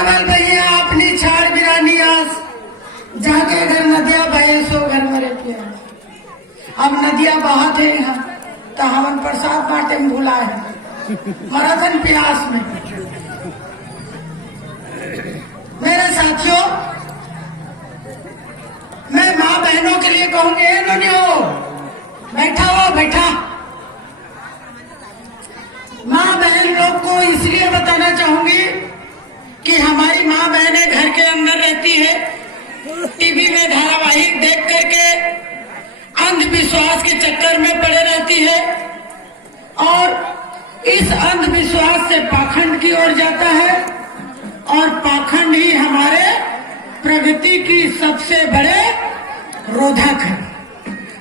चावल भैया अपनी छाड़ बिरानी आस, जाके घर नदिया बहे सो घर मरे पिया। अब नदिया बहा थे यहाँ तो हमन प्रसाद बांटे में भूला है मराथन प्यास में। मेरे साथियों, मैं माँ बहनों के लिए कहूंगी, हो बैठा हो बैठा। माँ बहन लोग को इसलिए बताना चाहूंगी कि हमारी माँ बहनें घर के अंदर रहती है, टीवी में धारावाहिक देख करके अंधविश्वास के चक्कर में पड़े रहती है और इस अंधविश्वास से पाखंड की ओर जाता है और पाखंड ही हमारे प्रगति की सबसे बड़े रोधक है।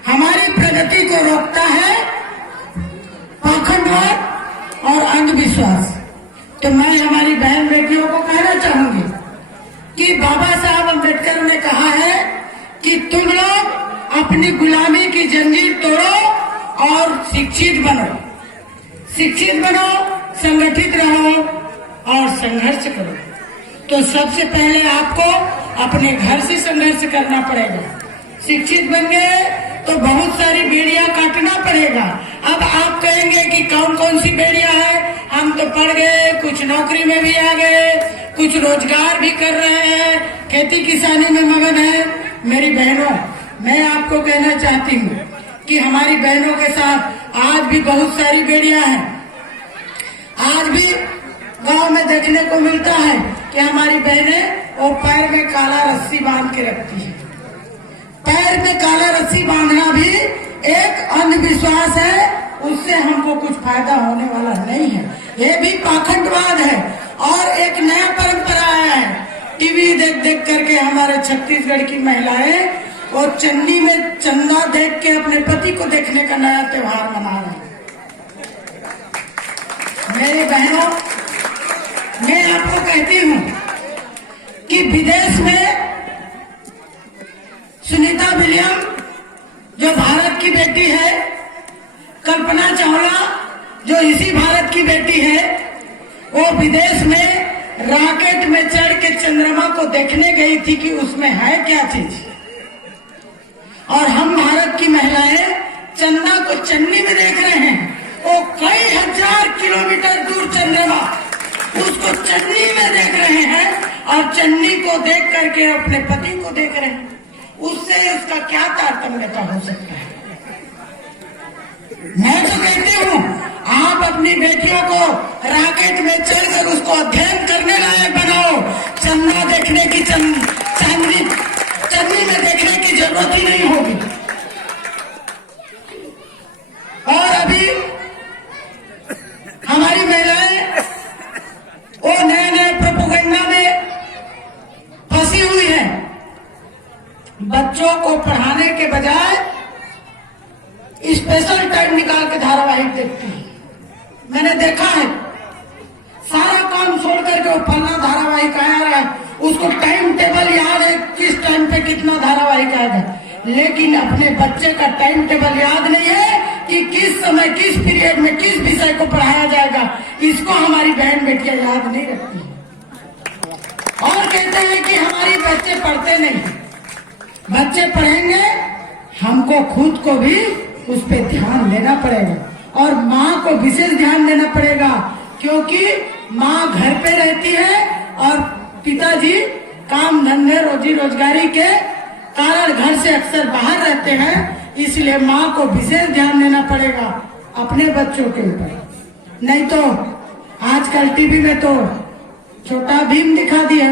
हमारी प्रगति को रोकता है पाखंडवाद और अंधविश्वास। तो मैं हमारी बहन बेटियों को कहना चाहूंगी कि बाबा साहब अम्बेडकर ने कहा है कि तुम लोग अपनी गुलामी की जंजीर तोड़ो और शिक्षित बनो। शिक्षित बनो, संगठित रहो और संघर्ष करो। तो सबसे पहले आपको अपने घर से संघर्ष करना पड़ेगा। शिक्षित बन गए तो बहुत सारी बेड़ियां काटना पड़ेगा। अब आप कहेंगे कि कौन कौन सी बेड़ियां है, हम तो पढ़ गए, कुछ नौकरी में भी आ गए, कुछ रोजगार भी कर रहे हैं, खेती किसानी में मगन है। मेरी बहनों, मैं आपको कहना चाहती हूँ कि हमारी बहनों के साथ आज भी बहुत सारी बेड़ियां हैं। आज भी गांव में देखने को मिलता है कि हमारी बहनें वो पैर में काला रस्सी बांध के रखती है। पैर में काला रस्सी बांधना भी एक अंधविश्वास है, उससे हमको कुछ फायदा होने वाला नहीं है। ये भी पाखंडवाद है और एक नया परंपरा है। टीवी देख देख करके हमारे छत्तीसगढ़ की महिलाएं वो चन्नी में चंदा देख के अपने पति को देखने का नया त्योहार मना रहे हैं। मेरी बहनों, मैं आपको कहती हूँ कि विदेश में सुनीता विलियम जो भारत की बेटी है, कल्पना चावला जो इसी भारत की बेटी है, वो विदेश में रॉकेट में चढ़ के चंद्रमा को देखने गई थी कि उसमें है क्या चीज। और हम भारत की महिलाएं चंदा को चन्नी में देख रहे हैं। वो कई हजार किलोमीटर दूर चंद्रमा, उसको चन्नी में देख रहे हैं और चन्नी को देख करके अपने पति को देख रहे हैं। उससे उसका क्या तारतम्यता हो सकता है? मैं तो कहती हूँ आप अपनी बेटियों को रॉकेट में चढ़कर उसको अध्ययन करने लायक बनाओ। चंदा देखने की चन्नी में देखने की जरूरत ही नहीं होगी। और अभी हमारी महिलाएं वो नए नए प्रोपेगेंडा में फंसी हुई है। बच्चों को पढ़ाने के बजाय स्पेशल टाइम निकाल के धारावाहिक देखती है। मैंने देखा है, सारा काम छोड़ करके वो फलना धारावाहिक आया रहा है, उसको टाइम टेबल याद है किस टाइम पे कितना धारावाहिक आएगा, लेकिन अपने बच्चे का टाइम टेबल याद नहीं है कि किस समय किस पीरियड में किस विषय को पढ़ाया जाएगा। इसको हमारी बहन बेटियां याद नहीं रखती और कहते हैं कि हमारी बच्चे पढ़ते नहीं। बच्चे पढ़ेंगे, हमको खुद को भी उस पे ध्यान देना पड़ेगा और माँ को विशेष ध्यान देना पड़ेगा, क्योंकि माँ घर पे रहती है और पिताजी काम धंधे रोजी रोजगारी के कारण घर से अक्सर बाहर रहते हैं। इसलिए माँ को विशेष ध्यान देना पड़ेगा अपने बच्चों के ऊपर। नहीं तो आजकल टीवी में तो छोटा भीम दिखा दिया,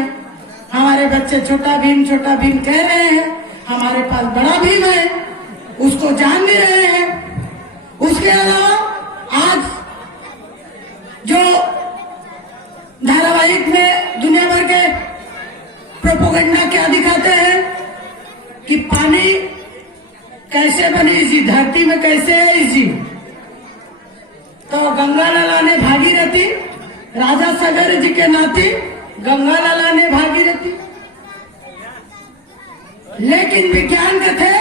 हमारे बच्चे छोटा भीम कह रहे हैं, हमारे पास बड़ा भीम है, उसको जान भी रहे हैं। उसके अलावा आज जो धारावाहिक में दुनिया भर के प्रोपेगेंडा क्या दिखाते हैं कि पानी कैसे बनी इसी धरती में, कैसे है इसी। तो गंगा लाला ने भागीरथी, राजा सागर जी के नाती गंगा लाला ने भागीरथी, लेकिन विज्ञान के थे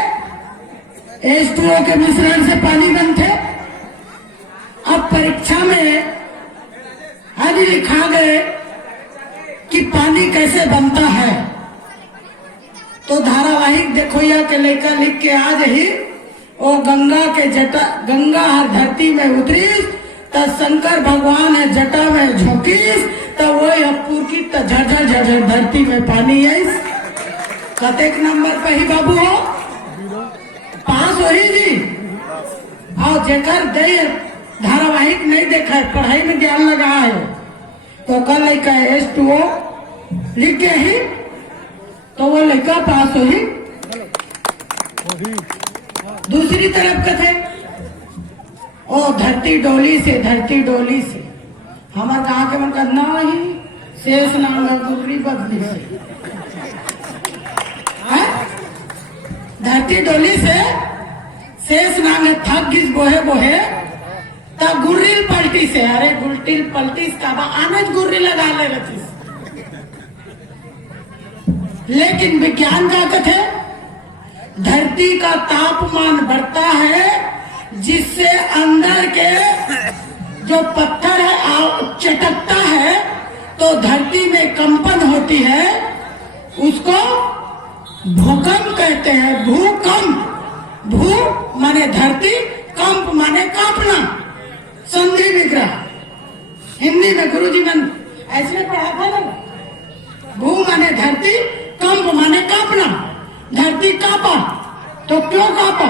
H2O के मिश्रण से पानी बनते। अब परीक्षा में आज लिखा गए कि पानी धारावाहिक देखो या के लेकर लिख के आज ही ओ गंगा के जटा, गंगा हर धरती में उतरीस त शंकर भगवान है जटा में झोंकीस तो वही अपूर की त झरझर झरझर धरती में पानी आईस। कतेक नंबर पे ही बाबू हो पास हो ही जी। और जेकर दे धारावाहिक नहीं देखा है, पढ़ाई में ध्यान लगा है तो कल लड़का S2O लिख के ही तो वो लड़का पास हो ही। दूसरी तरफ कथे ओ धरती डोली से हमारे गाँव के मन का ना ही शेष नाम है गुर्री बदली से धरती डोली से शेष नाम है थक गिस बोहे बोहे तब गुर्रिल पलटी से अरे गुलटिल पलटी का आनज गुर्री लगा ले रही। लेकिन विज्ञान का कथे धरती का तापमान बढ़ता है जिससे अंदर के जो पत्थर है चटकता है तो धरती में कंपन होती है, उसको भूकंप कहते हैं। भूकंप, भू माने धरती, कंप माने कांपना, संधि विग्रह हिंदी में गुरुजी ने ऐसे पढ़ा था ना। भू माने धरती, कंप माने कांपना। धरती कांपा तो क्यों कांपा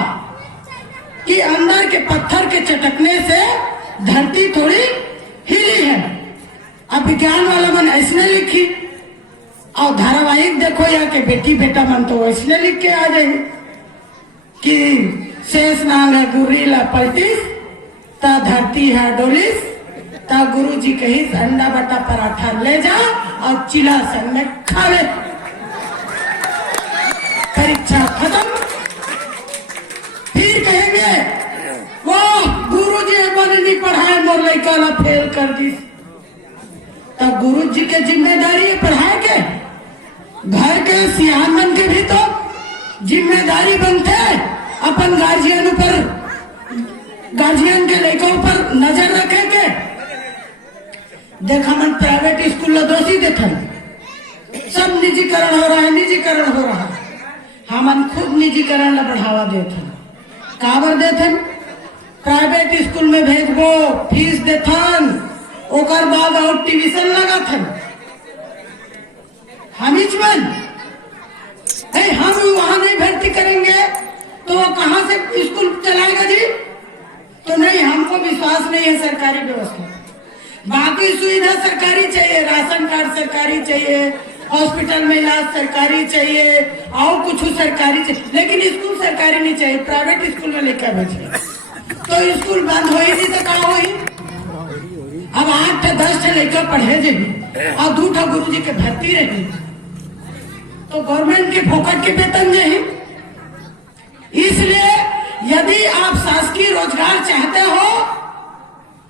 कि अंदर के पत्थर के चटकने से धरती थोड़ी हिली है। अब विज्ञान वाला मन ऐसने लिखी और धारावाहिक देखो या के बेटी बेटा मन तो ऐसने लिख के आ जाए कि शेष नांग है गुर्रीला पलटिस ता धरती है डोलिस ता गुरु जी कही अंडा बटा पराठा ले जा और चिला संग में खावे। परीक्षा खत्म। फिर कहेंगे वो गुरु जी हमारे नहीं पढ़ाए मोर लड़का ला फेल कर दी। तब गुरु जी के जिम्मेदारी है पढ़ाए के। घर के सियान बन के भी तो जिम्मेदारी बनते अपन गार्जियन पर, गार्जियन के लड़कों पर नजर रखे के। देखा मन प्राइवेट स्कूल दोषी देखा सब निजीकरण हो रहा है, निजीकरण हो रहा है। हमन खुद निजीकरण ला बढ़ावा देते काबर देथन। प्राइवेट स्कूल में भेजबो फीस देथन ओकर बाद और ट्यूशन लगाथन। हम वहां नहीं भर्ती करेंगे तो वो कहां से स्कूल चलाएगा जी। तो नहीं, हमको विश्वास नहीं है सरकारी व्यवस्था। बाकी सुविधा सरकारी चाहिए, राशन कार्ड सरकारी चाहिए, हॉस्पिटल में इलाज सरकारी चाहिए और कुछ सरकारी चाहिए, लेकिन स्कूल सरकारी नहीं चाहिए। प्राइवेट स्कूल में लेकर भेजिए तो स्कूल बंद हो ही नहीं तो कहा हो। अब 8 से 10 से लेकर पढ़े जाइए और 2 गुरु जी के भर्ती रही तो गवर्नमेंट के फोकट के वेतन जाए। इसलिए यदि आप शासकीय रोजगार चाहते हो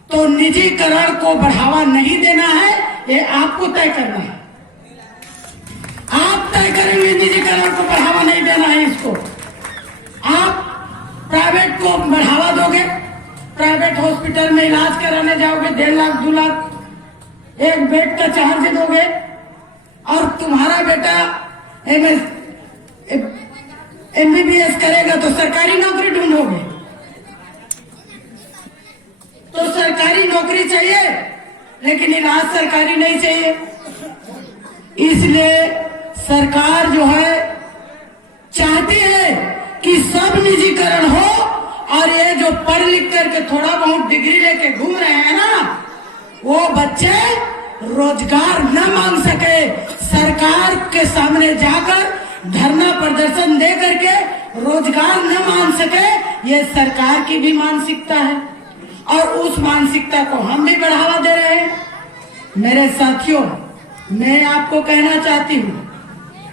तो निजीकरण को बढ़ावा नहीं देना है, ये आपको तय करना है। आप तय करेंगे निजीकरण को बढ़ावा नहीं देना है। इसको आप प्राइवेट को बढ़ावा दोगे, प्राइवेट हॉस्पिटल में इलाज कराने जाओगे 1.5 लाख 2 लाख एक बेड का चार्ज दोगे और तुम्हारा बेटा MBBS करेगा तो सरकारी नौकरी ढूंढोगे। तो सरकारी नौकरी चाहिए लेकिन इलाज सरकारी नहीं चाहिए। इसलिए सरकार जो है चाहती है कि सब निजीकरण हो और ये जो पढ़ लिख करके थोड़ा बहुत डिग्री लेके घूम रहे हैं ना, वो बच्चे रोजगार न मांग सके। सरकार के सामने जाकर धरना प्रदर्शन दे करके रोजगार न मांग सके, ये सरकार की भी मानसिकता है और उस मानसिकता को हम भी बढ़ावा दे रहे हैं। मेरे साथियों, मैं आपको कहना चाहती हूँ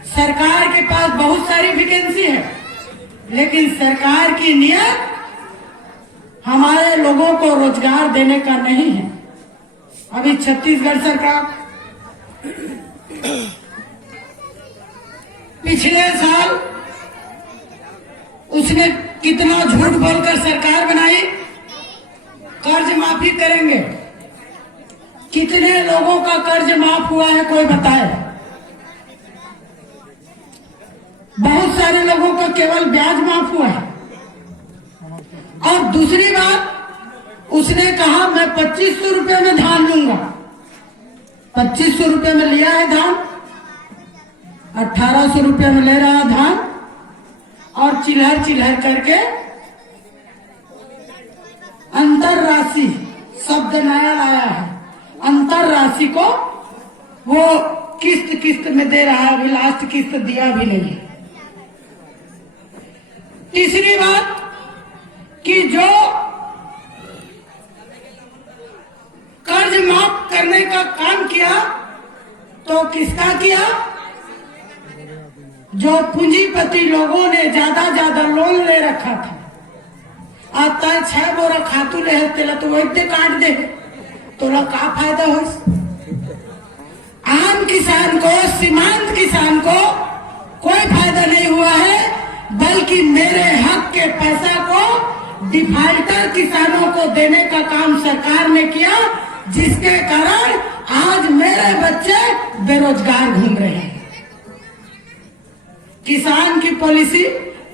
सरकार के पास बहुत सारी वैकेंसी है, लेकिन सरकार की नियत हमारे लोगों को रोजगार देने का नहीं है। अभी छत्तीसगढ़ सरकार पिछले साल उसने कितना झूठ बोलकर सरकार बनाई, कर्ज माफी करेंगे। कितने लोगों का कर्ज माफ हुआ है कोई बताए? बहुत सारे लोगों का केवल ब्याज माफ हुआ है। और दूसरी बात, उसने कहा मैं 2500 रुपये में धान लूंगा। 2500 रुपये में लिया है धान, 1800 रुपये में ले रहा धान, और चिल्हर चिल्हर करके अंतर राशि शब्द नया आया है, अंतर राशि को वो किस्त किस्त में दे रहा है, अभी लास्ट किस्त दिया भी नहीं है। तीसरी बात कि जो कर्ज माफ करने का काम किया तो किसका किया? जो पूंजीपति लोगों ने ज्यादा लोन ले रखा था। आता 6 बोरा खातू ले तेला तो वैसे काट दे, तोला का फायदा हो? आम किसान को, सीमांत किसान को कोई फायदा नहीं हुआ है, बल्कि मेरे हक के पैसा को डिफाल्टर किसानों को देने का काम सरकार ने किया, जिसके कारण आज मेरे बच्चे बेरोजगार घूम रहे हैं। किसान की पॉलिसी,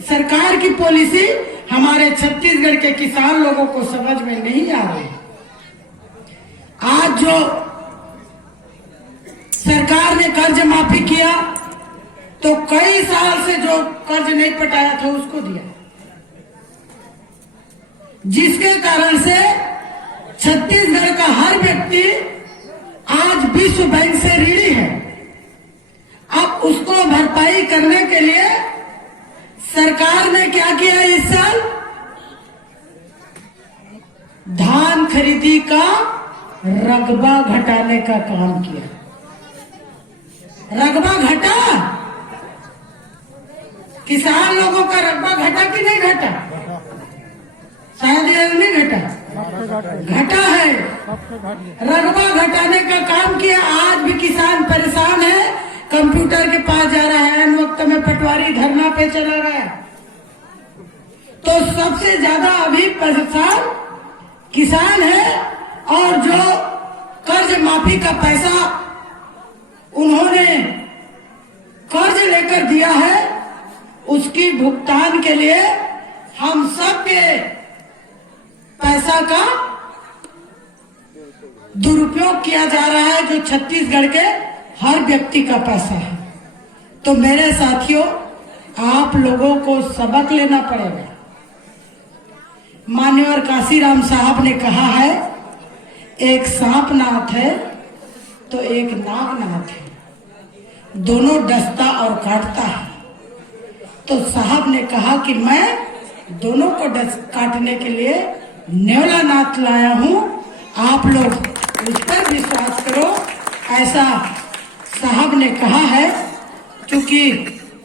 सरकार की पॉलिसी हमारे छत्तीसगढ़ के किसान लोगों को समझ में नहीं आ रही। आज जो सरकार ने कर्ज माफी किया तो कई साल से जो कर्ज नहीं पटाया था उसको दिया, जिसके कारण से छत्तीसगढ़ का हर व्यक्ति आज विश्व बैंक से ऋणी है। अब उसको भरपाई करने के लिए सरकार ने क्या किया? इस साल धान खरीदी का रकबा घटाने का काम किया। रकबा घटा, किसान लोगों का रकबा घटा कि नहीं घटा? शायद ये नहीं घटा, घटा है। रकबा घटाने का काम किया। आज भी किसान परेशान है, कंप्यूटर के पास जा रहा है, इन वक्त में पटवारी धरना पे चला गया। तो सबसे ज्यादा अभी परेशान किसान है। और जो कर्ज माफी का पैसा उन्होंने कर्ज लेकर दिया है, उसकी भुगतान के लिए हम सबके पैसा का दुरुपयोग किया जा रहा है, जो छत्तीसगढ़ के हर व्यक्ति का पैसा है। तो मेरे साथियों, आप लोगों को सबक लेना पड़ेगा। मान्यवर काशीराम साहब ने कहा है, एक सांप नाथ है तो एक नाग नाथ है, दोनों डसता और काटता है। तो साहब ने कहा कि मैं दोनों को काटने के लिए नेवला नाथ लाया हूं, आप लोग उस पर विश्वास करो, ऐसा साहब ने कहा है। क्योंकि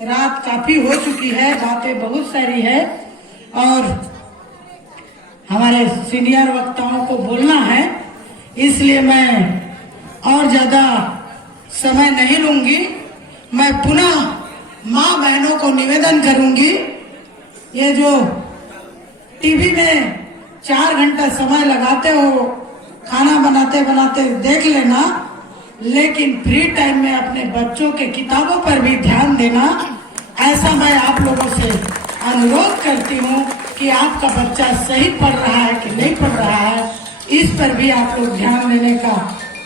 रात काफी हो चुकी है, बातें बहुत सारी है और हमारे सीनियर वक्ताओं को बोलना है, इसलिए मैं और ज्यादा समय नहीं लूंगी। मैं पुनः माँ बहनों को निवेदन करूंगी, ये जो टीवी में 4 घंटा समय लगाते हो खाना बनाते बनाते देख लेना, लेकिन फ्री टाइम में अपने बच्चों के किताबों पर भी ध्यान देना। ऐसा मैं आप लोगों से अनुरोध करती हूँ कि आपका बच्चा सही पढ़ रहा है कि नहीं पढ़ रहा है, इस पर भी आप लोग ध्यान देने का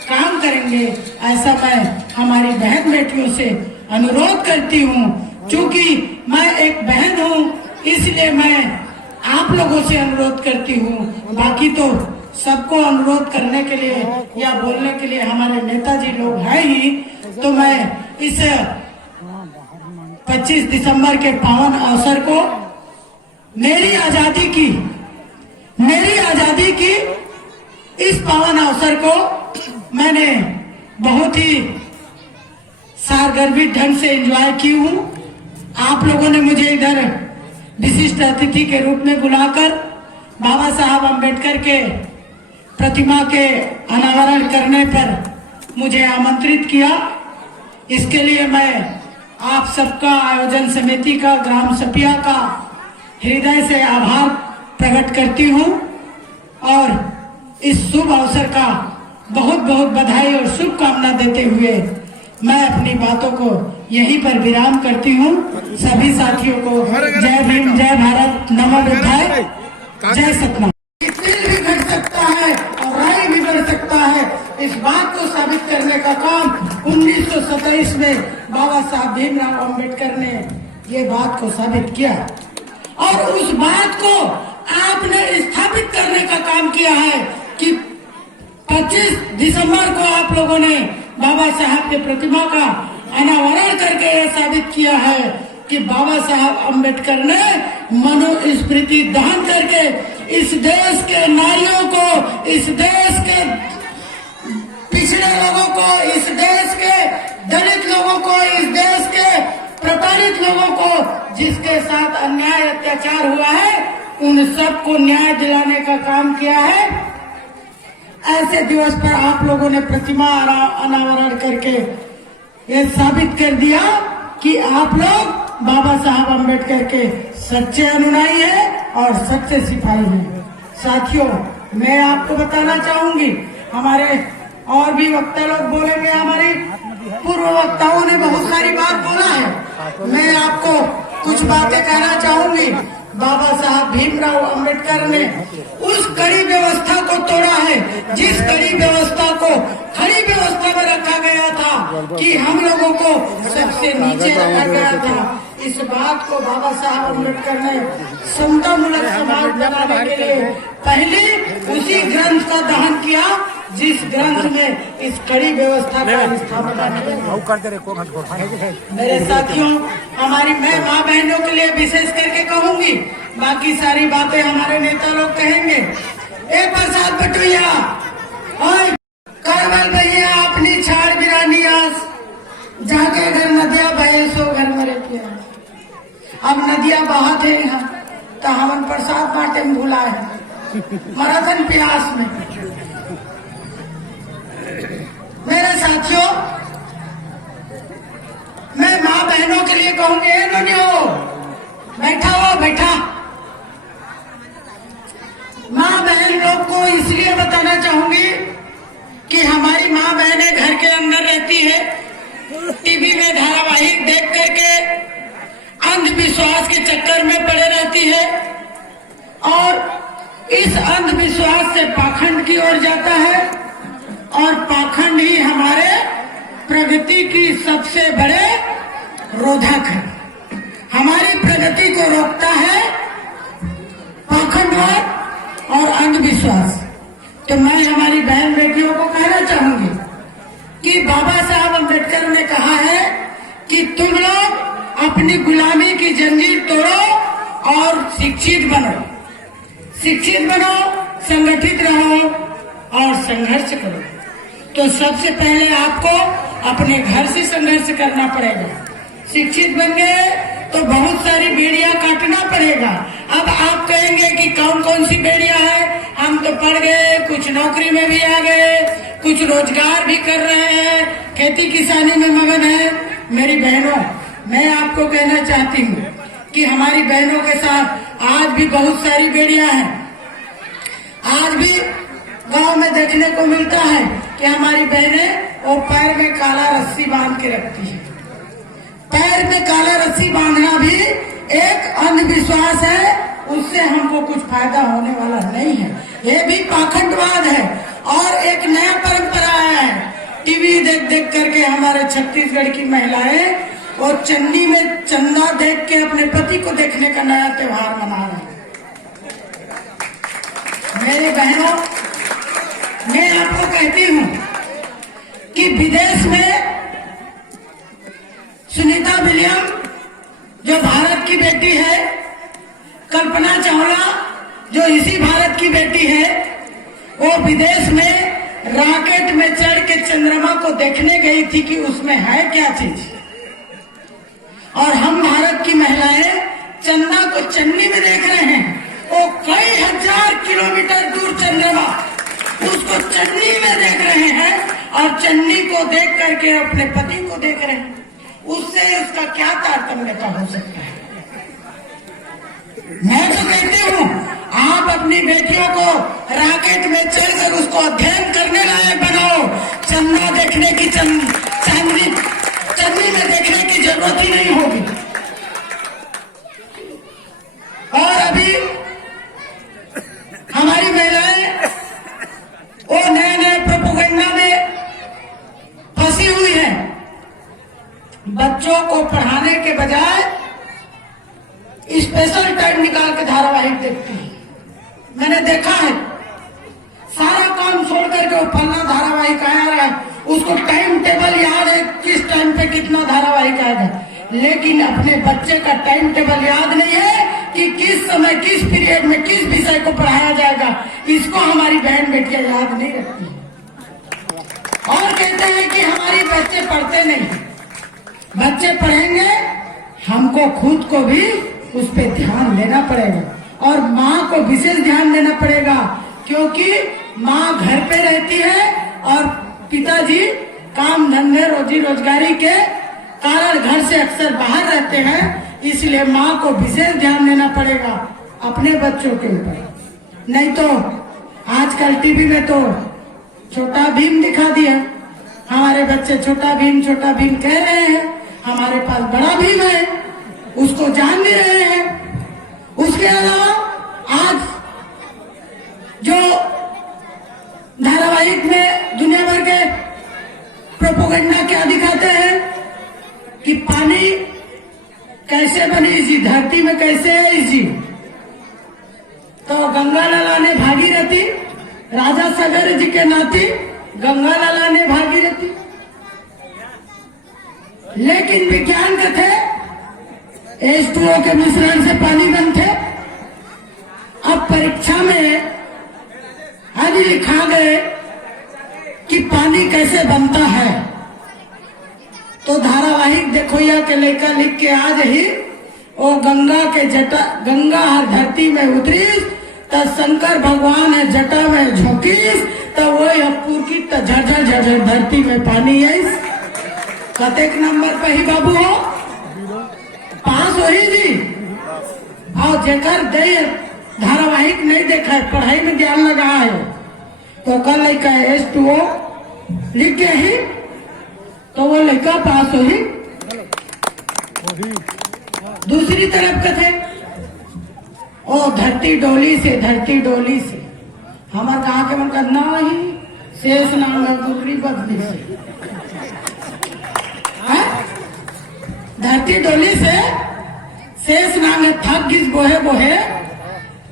काम करेंगे, ऐसा मैं हमारी बहन बेटियों से अनुरोध करती हूँ। क्योंकि मैं एक बहन हूँ, इसलिए मैं आप लोगों से अनुरोध करती हूँ। बाकी तो सबको अनुरोध करने के लिए या बोलने के लिए हमारे नेताजी लोग हैं ही। तो मैं इस 25 दिसंबर के पावन अवसर को, मेरी आजादी की इस पावन अवसर को मैंने बहुत ही सारगर्भित ढंग से एंजॉय की हूँ। आप लोगों ने मुझे इधर विशिष्ट अतिथि के रूप में बुलाकर बाबा साहब अम्बेडकर के प्रतिमा के अनावरण करने पर मुझे आमंत्रित किया। इसके लिए मैं आप सबका, आयोजन समिति का, ग्राम सपिया का हृदय से आभार प्रकट करती हूँ और इस शुभ अवसर का बहुत बहुत बधाई और शुभकामना देते हुए मैं अपनी बातों को यहीं पर विराम करती हूँ। सभी साथियों को जय भीम, जय भारत, नमो बुद्धाय, जय सतनाम। तिल भी घट सकता है और राय भी बढ़ सकता है, इस बात को साबित करने का काम 1927 में बाबा साहब भीमराव अम्बेडकर ने ये बात को साबित किया और उस बात को आपने स्थापित करने का काम किया है कि 25 दिसंबर को आप लोगों ने बाबा साहब के प्रतिमा का अनावरण करके यह साबित किया है कि बाबा साहब अम्बेडकर ने मनुस्मृति दहन करके इस देश के नारियों को, इस देश के पिछड़े लोगों को, इस देश के दलित लोगों को, इस देश के प्रताड़ित लोगों को जिसके साथ अन्याय अत्याचार हुआ है, उन सबको न्याय दिलाने का काम किया है। ऐसे दिवस पर आप लोगों ने प्रतिमा अनावरण करके ये साबित कर दिया कि आप लोग बाबा साहब अम्बेडकर के सच्चे अनुयायी हैं और सच्चे सिपाही हैं। साथियों, मैं आपको बताना चाहूंगी, हमारे और भी वक्ता लोग बोलेंगे, हमारी पूर्व वक्ताओं ने बहुत सारी बात बोला है, मैं आपको कुछ बातें कहना चाहूंगी। बाबा साहब भीमराव अम्बेडकर ने उस कड़ी व्यवस्था को तोड़ा है, जिस कड़ी व्यवस्था को खड़ी व्यवस्था में रखा गया था कि हम लोगों को सबसे नीचे रखा गया था। इस बात को बाबा साहब अम्बेडकर ने समतामूलक समाज बनाने के लिए पहले उसी ग्रंथ का दहन किया जिस ग्रंथ में इस कड़ी व्यवस्था का स्थापना किया। मेरे साथियों, हमारी मैं माँ बहनों के लिए विशेष करके कहूंगी, बाकी सारी बातें हमारे नेता लोग कहेंगे। ए प्रसाद बटुया और करवल भैया अपनी छाड़ बिरानी आस जाके घर नदिया बहे सो घर मरे किया। अब नदिया बहात है यहाँ तो हमन प्रसाद बांटे में भूला है मराठन प्यास में। मेरे साथियों, मैं माँ बहनों के लिए कहूंगी, ननियो बैठा हो, बैठा। माँ बहन लोग को इसलिए बताना चाहूंगी कि हमारी माँ बहनें घर के अंदर रहती है, टीवी में धारावाहिक देख करके अंधविश्वास के चक्कर में पड़े रहती है और इस अंधविश्वास से पाखंड की ओर जाता है और पाखंड ही हमारे प्रगति की सबसे बड़े रोधक है। हमारी प्रगति को रोकता है पाखंडवाद और अंधविश्वास। तो मैं हमारी बहन बेटियों को कहना चाहूंगी कि बाबा साहब अम्बेडकर ने कहा है कि तुम लोग अपनी गुलामी की जंजीर तोड़ो और शिक्षित बनो। शिक्षित बनो, संगठित रहो और संघर्ष करो। तो सबसे पहले आपको अपने घर से संघर्ष करना पड़ेगा। शिक्षित बन गए तो बहुत सारी बेड़ियां काटना पड़ेगा। अब आप कहेंगे कि कौन कौन सी बेड़ियां है, हम तो पढ़ गए, कुछ नौकरी में भी आ गए, कुछ रोजगार भी कर रहे हैं, खेती किसानी में मगन है। मेरी बहनों, मैं आपको कहना चाहती हूँ कि हमारी बहनों के साथ आज भी बहुत सारी बेड़ियां हैं। आज भी गांव में देखने को मिलता है कि हमारी बहनें वो पैर में काला रस्सी बांध के रखती है। पैर में काला रस्सी बांधना भी एक अंधविश्वास है, उससे हमको कुछ फायदा होने वाला नहीं है। ये भी पाखंडवाद है और एक नया परंपरा आया है। टीवी देख देख करके हमारे छत्तीसगढ़ की महिलाएं और चन्नी में चंदा देख के अपने पति को देखने का नया त्योहार मना रहे हैं। मेरे बहनों, मैं आपको कहती हूँ कि विदेश में सुनीता विलियम जो भारत की बेटी है, कल्पना चावला जो इसी भारत की बेटी है, वो विदेश में रॉकेट में चढ़ के चंद्रमा को देखने गई थी कि उसमें है क्या चीज। और हम भारत की महिलाएं चंदा को चन्नी में देख रहे हैं। वो कई हजार किलोमीटर दूर चंद्रमा, उसको चन्नी में देख रहे हैं और चन्नी को देख करके अपने पति को देख रहे हैं। उससे उसका क्या तारतम्यता हो सकता है? मैं तो कहती हूँ आप अपनी बेटियों को रॉकेट में चढ़कर उसको अध्ययन करने लायक बनाओ। चंदा देखने की चन्नी में देखने की जरूरत ही नहीं होगी। और अभी हमारी महिलाएं वो नए नए प्रोपेगेंडा में फंसी हुई है। बच्चों को पढ़ाने के बजाय स्पेशल टाइम निकाल के धारावाहिक देखती है। मैंने देखा है, सारा काम छोड़ करके वो फलना धारावाहिक आया रहा है, उसको टाइम टेबल याद है किस टाइम पे कितना धारावाहिक आएगा, लेकिन अपने बच्चे का टाइम टेबल याद नहीं है कि किस समय किस पीरियड में किस विषय को पढ़ाया जाएगा। इसको हमारी बहन बेटियां याद नहीं रखती और कहते हैं कि हमारी बच्चे पढ़ते नहीं। बच्चे पढ़ेंगे, हमको खुद को भी उस पर ध्यान देना पड़ेगा और माँ को विशेष ध्यान देना पड़ेगा, क्योंकि माँ घर पे रहती है और पिताजी काम धंधे रोजी रोजगारी के कारण घर से अक्सर बाहर रहते हैं। इसलिए माँ को विशेष ध्यान देना पड़ेगा अपने बच्चों के ऊपर। नहीं तो आजकल टीवी में तो छोटा भीम दिखा दिया, हमारे बच्चे छोटा भीम कह रहे हैं, हमारे पास बड़ा भीम है, उसको जान भी रहे हैं। उसके अलावा आज जो धारावाहिक में दुनिया भर के प्रोपेगेंडा क्या दिखाते हैं कि पानी कैसे बनी इसी धरती में, कैसे है इसी। तो गंगा लाला ने भागीरथी, राजा सगर जी के नाती गंगा लाला ने भागीरथी, लेकिन विज्ञान के थे H2O के मिश्रण से पानी बनते। अब परीक्षा में आज लिखा गए कि पानी कैसे बनता है, तो धारावाहिक देखो या के लेकर लिख के आज ही वो गंगा के जटा, गंगा हर धरती में उतरीस, तब शंकर भगवान है जटा में झोंकीस, तब वही हपूर की झरझर झरझर धरती में पानी है। कतेक नंबर पे ही बाबू हो पास हो ही जी। और जेकर दे धारावाहिक नहीं देखा है, पढ़ाई में ध्यान लगा है, तो कल लिखा है H2O लिख के ही तो वो लड़का पास हो ही। दूसरी तरफ का थे ओ धरती डोली से हमारे कहा के मन करना ही शेष नाम है गुर्री बदली से, धरती डोली से शेष नाम है थक गिस बोहे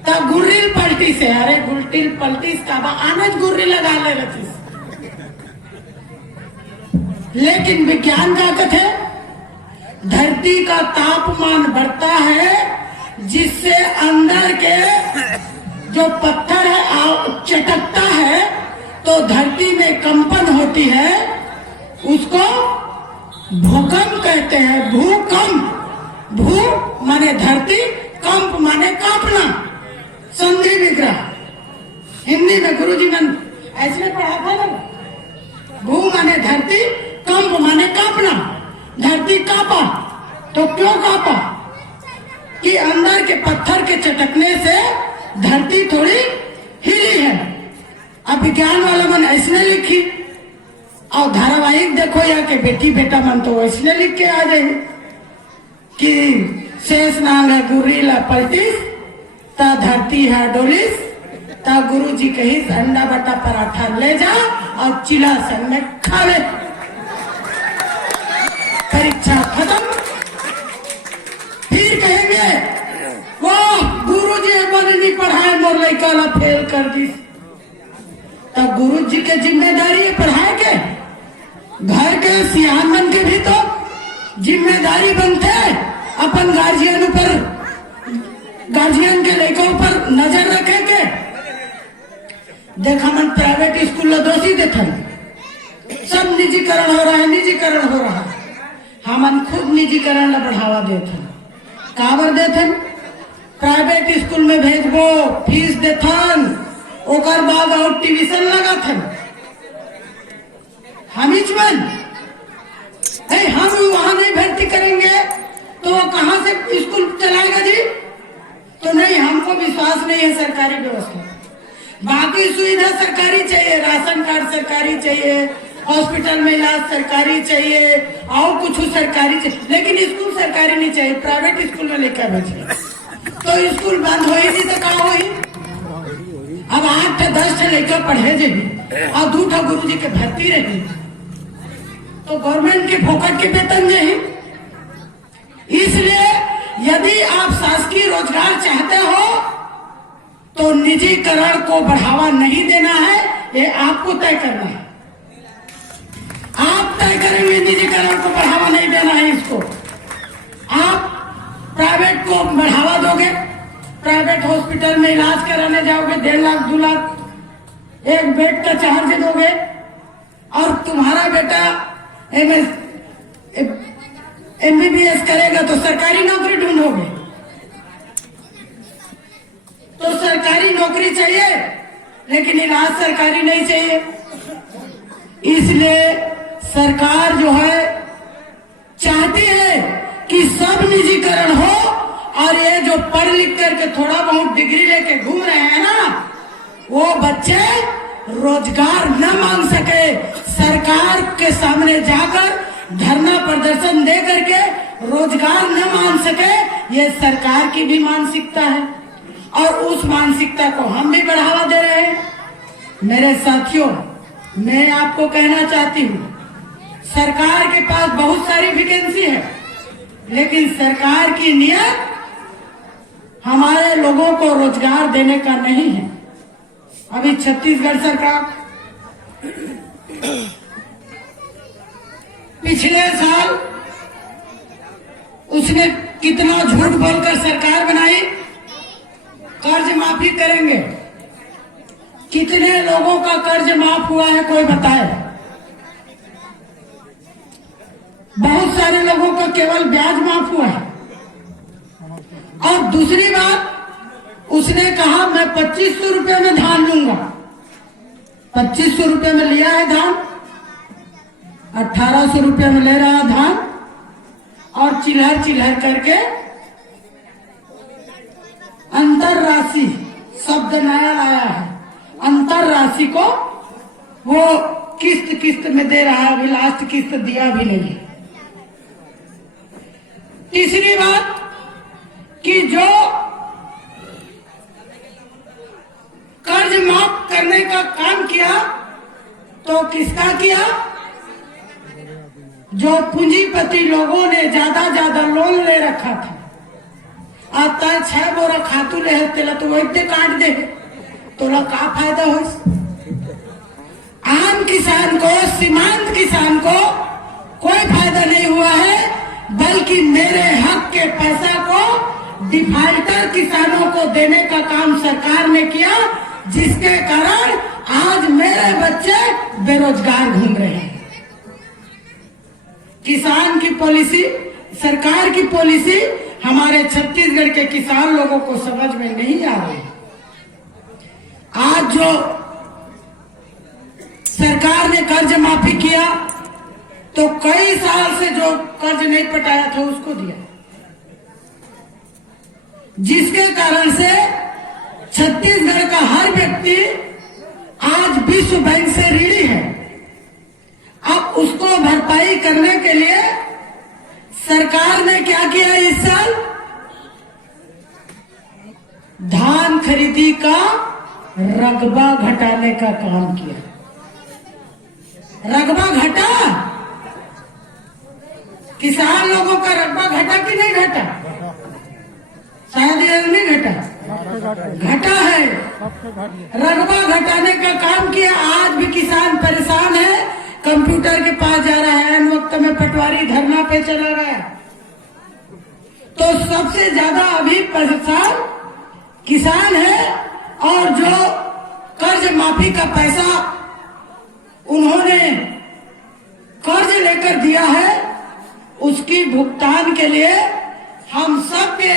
तब गुर्रिल पलटी से, अरे गुलटिल पलटी काबा आनज गुर्री लगा ले रही। लेकिन विज्ञान का कथे धरती का तापमान बढ़ता है, जिससे अंदर के जो पत्थर है चटकता है, तो धरती में कंपन होती है, उसको भूकंप कहते हैं। भूकंप, भू माने धरती, कंप माने कांपना, संधि विग्रह। हिंदी में गुरुजी ने ऐसे पढ़ा था ना, भू माने धरती, कंप माने कांपना। धरती कांपा तो क्यों कांपा कि अंदर के पत्थर के चटकने से धरती थोड़ी हिली है। अब विज्ञान वाला मन ऐसने लिखी और धारावाहिक देखो या के बेटी बेटा मन तो ऐसने लिख के आ जाए कि शेष नांग है गुर्रीला पलटिस, ता धरती है डोलिस, ता गुरु जी कही अंडा बटा पराठा ले जा और चिला संग में खा ले। परीक्षा खत्म, फिर कहेंगे वो गुरु जी मैंने नहीं पढ़ाए मोर लड़का ला फेल कर दी। तब गुरु जी के जिम्मेदारी है पढ़ाए के, घर के सियान के भी तो जिम्मेदारी बनते अपन गार्जियन ऊपर, गार्जियन के लड़कों पर नजर रखे के। देखा मन प्राइवेट स्कूल दोषी देखा, सब निजीकरण हो रहा है, निजीकरण हो रहा है। हमन खुद निजीकरण ला बढ़ावा देते, काबर देते, प्राइवेट स्कूल में भेजबो फीस देथन, ओकर बाद और ट्यूशन लगाथन। हम वहां नहीं भर्ती करेंगे तो वो कहां से स्कूल चलाएगा जी? तो नहीं, हमको विश्वास नहीं है सरकारी व्यवस्था। बाकी सुविधा सरकारी चाहिए, राशन कार्ड सरकारी चाहिए हॉस्पिटल में इलाज सरकारी चाहिए और कुछ सरकारी चाहिए, लेकिन स्कूल सरकारी नहीं चाहिए, प्राइवेट स्कूल में लेकर भेजिए। तो स्कूल बंद हो ही नहीं तो कहाँ हुई। अब 8-10 लेकर पढ़े जाइए और 2 गुरु जी के भर्ती रही तो गवर्नमेंट के फोकट के वेतन जाए। इसलिए यदि आप शासकीय रोजगार चाहते हो तो निजीकरण को बढ़ावा नहीं देना है, ये आपको तय करना है। आप तय करेंगे निजीकरण को बढ़ावा नहीं देना है। इसको आप प्राइवेट को बढ़ावा दोगे, प्राइवेट हॉस्पिटल में इलाज कराने जाओगे, 1.5 लाख 2 लाख एक बेड का चार्ज दोगे, और तुम्हारा बेटा MBBS करेगा तो सरकारी नौकरी ढूंढोगे। तो सरकारी नौकरी चाहिए लेकिन इलाज सरकारी नहीं चाहिए। इसलिए सरकार जो है चाहती है कि सब निजीकरण हो, और ये जो पढ़ लिख करके थोड़ा बहुत डिग्री लेके घूम रहे हैं ना, वो बच्चे रोजगार न मांग सके, सरकार के सामने जाकर धरना प्रदर्शन दे करके रोजगार न मांग सके, ये सरकार की भी मानसिकता है और उस मानसिकता को हम भी बढ़ावा दे रहे हैं। मेरे साथियों, मैं आपको कहना चाहती हूँ, सरकार के पास बहुत सारी वैकेंसी है, लेकिन सरकार की नियत हमारे लोगों को रोजगार देने का नहीं है। अभी छत्तीसगढ़ सरकार पिछले साल उसने कितना झूठ बोलकर सरकार बनाई, कर्ज माफी करेंगे। कितने लोगों का कर्ज माफ हुआ है कोई बताए? बहुत सारे लोगों का केवल ब्याज माफ हुआ है। और दूसरी बात, उसने कहा मैं 2500 रुपये में धान लूंगा। 2500 रुपये में लिया है धान, 1800 रुपये में ले रहा धान, और चिल्हर चिल्हर करके अंतर राशि शब्द नया लाया है। अंतर राशि को वो किस्त किस्त में दे रहा है, अभी लास्ट किस्त दिया भी नहीं है। तीसरी बात कि जो कर्ज माफ करने का काम किया तो किसका किया? जो पूंजीपति लोगों ने ज्यादा लोन ले रखा था। आता 6 बोरा खातू ले तेला तो वैसे काट दे तो का फायदा हो? आम किसान को, सीमांत किसान को कोई फायदा नहीं हुआ है, बल्कि मेरे हक के पैसा को डिफाल्टर किसानों को देने का काम सरकार ने किया, जिसके कारण आज मेरे बच्चे बेरोजगार घूम रहे हैं। किसान की पॉलिसी, सरकार की पॉलिसी हमारे छत्तीसगढ़ के किसान लोगों को समझ में नहीं आ रही। आज जो सरकार ने कर्ज माफी किया तो कई साल से जो कर्ज नहीं पटाया था उसको दिया, जिसके कारण से छत्तीसगढ़ का हर व्यक्ति आज विश्व बैंक से ऋणी है। अब उसको भरपाई करने के लिए सरकार ने क्या किया? इस साल धान खरीदी का रकबा घटाने का काम किया। रकबा घटा, किसान लोगों का रकबा घटा कि नहीं घटा? शायद ये नहीं घटा, घटा है। रकबा घटाने का काम किया। आज भी किसान परेशान है, कंप्यूटर के पास जा रहा है, इन वक्त में पटवारी धरना पे चला गया। तो सबसे ज्यादा अभी परेशान किसान है, और जो कर्ज माफी का पैसा उन्होंने कर्ज लेकर दिया है, उसकी भुगतान के लिए हम सबके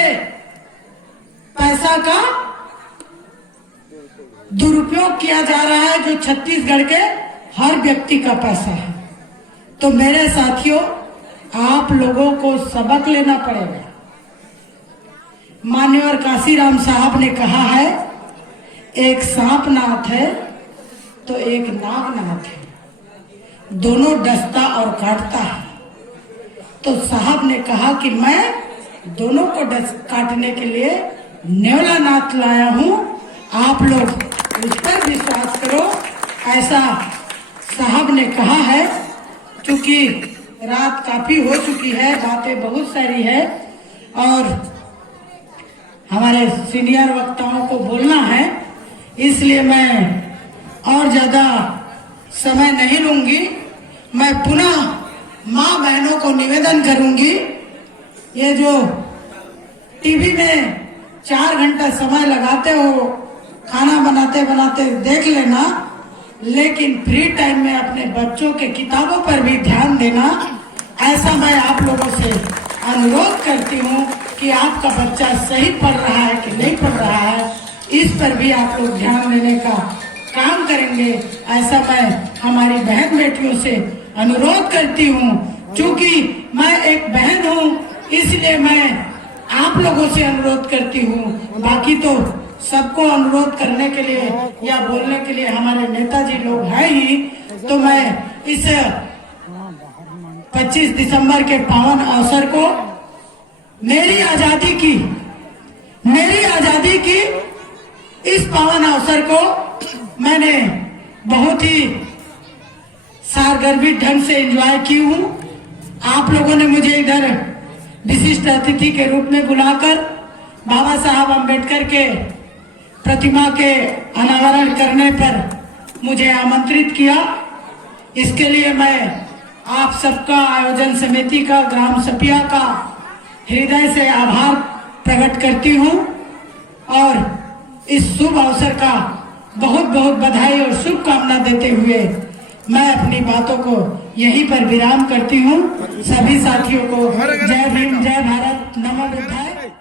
पैसा का दुरुपयोग किया जा रहा है, जो छत्तीसगढ़ के हर व्यक्ति का पैसा है। तो मेरे साथियों, आप लोगों को सबक लेना पड़ेगा। मान्यवर काशीराम साहब ने कहा है, एक सांप नाथ है तो एक नाग नाथ है। दोनों डसता और काटता है। तो साहब ने कहा कि मैं दोनों को काटने के लिए नेवला नाथ लाया हूं, आप लोग उस पर विश्वास करो, ऐसा साहब ने कहा है। क्योंकि रात काफी हो चुकी है, बातें बहुत सारी है और हमारे सीनियर वक्ताओं को बोलना है, इसलिए मैं और ज्यादा समय नहीं लूंगी। मैं पुनः माँ बहनों को निवेदन करूंगी, ये जो टीवी में 4 घंटा समय लगाते हो खाना बनाते बनाते देख लेना, लेकिन फ्री टाइम में अपने बच्चों के किताबों पर भी ध्यान देना। ऐसा मैं आप लोगों से अनुरोध करती हूँ कि आपका बच्चा सही पढ़ रहा है कि नहीं पढ़ रहा है, इस पर भी आप लोग ध्यान देने का काम करेंगे, ऐसा मैं हमारी बहन बेटियों से अनुरोध करती हूँ। क्योंकि मैं एक बहन हूँ, इसलिए मैं आप लोगों से अनुरोध करती हूँ। बाकी तो सबको अनुरोध करने के लिए या बोलने के लिए हमारे नेताजी लोग हैं ही। तो मैं इस 25 दिसंबर के पावन अवसर को मेरी आजादी की इस पावन अवसर को मैंने बहुत ही सारगर्भित ढंग से एंजॉय की हूँ। आप लोगों ने मुझे इधर विशिष्ट अतिथि के रूप में बुलाकर बाबा साहब अम्बेडकर के प्रतिमा के अनावरण करने पर मुझे आमंत्रित किया। इसके लिए मैं आप सबका, आयोजन समिति का, ग्राम सपिया का हृदय से आभार प्रकट करती हूँ और इस शुभ अवसर का बहुत बहुत बधाई और शुभकामना देते हुए मैं अपनी बातों को यहीं पर विराम करती हूँ। सभी साथियों को जय भीम, जय भारत, नमो बुद्धाय।